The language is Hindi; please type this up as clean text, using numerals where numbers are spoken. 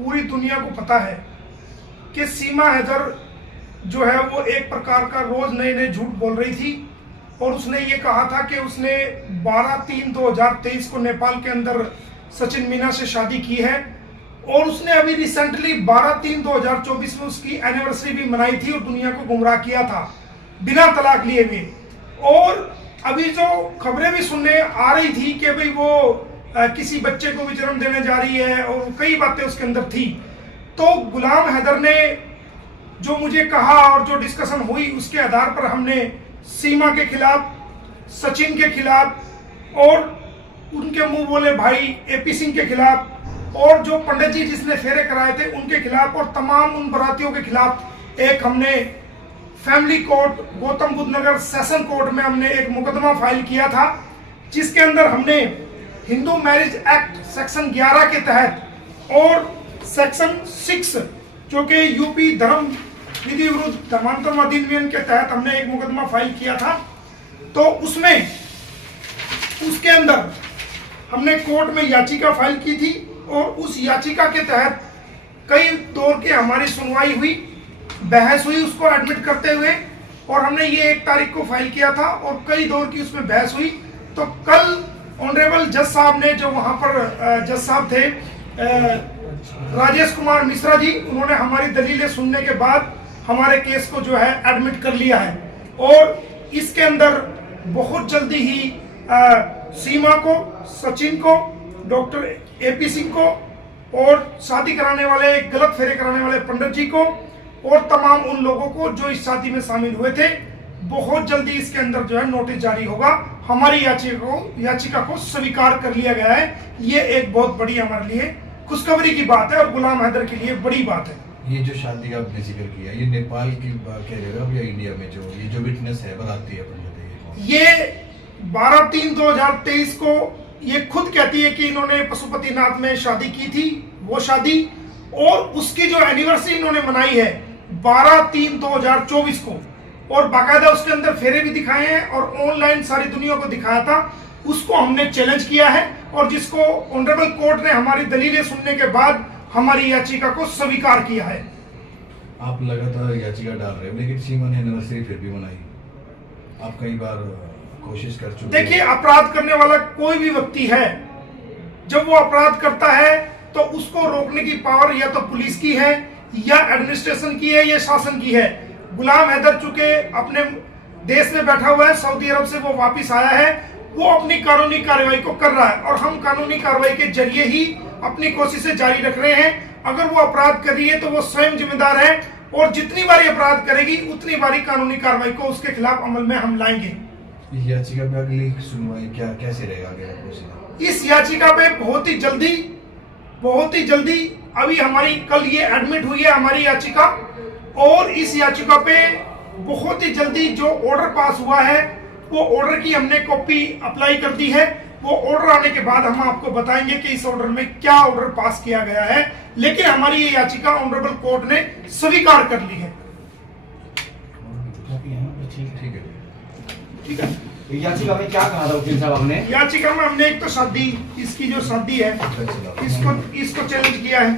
पूरी दुनिया को पता है कि सीमा हैदर जो है वो एक प्रकार का रोज नए नए झूठ बोल रही थी और उसने ये कहा था कि उसने 12/3/2023 को नेपाल के अंदर सचिन मीना से शादी की है और उसने अभी रिसेंटली 12/3/2024 में उसकी एनिवर्सरी भी मनाई थी और दुनिया को गुमराह किया था बिना तलाक लिए हुए। और अभी जो खबरें भी सुनने आ रही थी कि भाई वो किसी बच्चे को भी जन्म देने जा रही है और कई बातें उसके अंदर थी, तो गुलाम हैदर ने जो मुझे कहा और जो डिस्कशन हुई उसके आधार पर हमने सीमा के खिलाफ, सचिन के खिलाफ और उनके मुंह बोले भाई एपी सिंह के खिलाफ और जो पंडित जी जिसने फेरे कराए थे उनके खिलाफ और तमाम उन बरातियों के खिलाफ एक हमने फैमिली कोर्ट गौतम बुद्ध नगर सेशन कोर्ट में हमने एक मुकदमा फाइल किया था, जिसके अंदर हमने हिंदू मैरिज एक्ट सेक्शन 11 के तहत और सेक्शन 6 जो कि यूपी धर्म विधि विरुद्ध धर्मांतरण अधिनियम के तहत हमने एक मुकदमा फाइल किया था। तो उसमें उसके अंदर हमने कोर्ट में याचिका फाइल की थी और उस याचिका के तहत कई दौर के हमारी सुनवाई हुई, बहस हुई उसको एडमिट करते हुए और हमने ये 1 तारीख को फाइल किया था और कई दौर की उसमें बहस हुई। तो कल ऑनरेबल जज साहब ने, जो वहां पर जज साहब थे राजेश कुमार मिश्रा जी, उन्होंने हमारी दलीलें सुनने के बाद हमारे केस को जो है एडमिट कर लिया है और इसके अंदर बहुत जल्दी ही सीमा को, सचिन को, डॉक्टर एपी सिंह को और शादी कराने वाले, गलत फेरे कराने वाले पंडित जी को और तमाम उन लोगों को जो इस शादी में शामिल हुए थे, बहुत जल्दी इसके अंदर जो है नोटिस जारी होगा। हमारी याचिका को स्वीकार कर लिया गया है। ये एक बहुत बड़ी हमारे लिए खुशखबरी की बात है और गुलाम हैदर के लिए बड़ी बात है। ये जो शादी आपने जिक्र किया, ये नेपाल की बात कह रहे हो या इंडिया में जो विटनेस है बताती है अपन? ये 12/3/2023 को ये खुद कहती है कि इन्होंने पशुपतिनाथ में शादी की थी, वो शादी, और उसकी जो एनिवर्सरी इन्होंने मनाई है 12/3/2024 को और बाकायदा उसके अंदर फेरे भी दिखाए हैं और ऑनलाइन सारी दुनिया को दिखाया था। उसको हमने चैलेंज किया है और जिसको ऑनरेबल कोर्ट ने हमारी दलीलें सुनने के बाद हमारी याचिका को स्वीकार किया है। आप लगातार याचिका डाल रहे हो लेकिन सीमा ने एनिवर्सरी फिर भी मनाई। आप कई बार कोशिश कर चुके। देखिए, अपराध करने वाला कोई भी व्यक्ति है, जब वो अपराध करता है तो उसको रोकने की पावर या तो पुलिस की है या एडमिनिस्ट्रेशन की है या शासन की है। गुलाम हैदर चूंकि अपने देश में बैठा हुआ है, सऊदी अरब से वो वापिस आया है, वो अपनी कानूनी कार्रवाई को कर रहा है और हम कानूनी कार्रवाई के जरिए ही अपनी कोशिशें जारी रख रहे हैं। अगर वो अपराध कर रही है तो वो स्वयं जिम्मेदार है और जितनी बारी अपराध करेगी उतनी बारी कानूनी कार्रवाई को उसके खिलाफ अमल में हम लाएंगे। याचिका पे अगली सुनवाई कैसे रहेगा? इस याचिका पे बहुत ही जल्दी अभी हमारी कल ये एडमिट हुई है हमारी याचिका और इस याचिका पे बहुत ही जल्दी जो ऑर्डर पास हुआ है वो ऑर्डर की हमने कॉपी अप्लाई कर दी है। वो ऑर्डर आने के बाद हम आपको बताएंगे कि इस ऑर्डर में क्या ऑर्डर पास किया गया है, लेकिन हमारी ये याचिका ऑनरेबल कोर्ट ने स्वीकार कर ली है। ठीक है। तो याचिका में क्या कहा था वकील साहब आपने? याचिका में हमने एक तो शादी, इसकी जो शादी है इसको चैलेंज किया है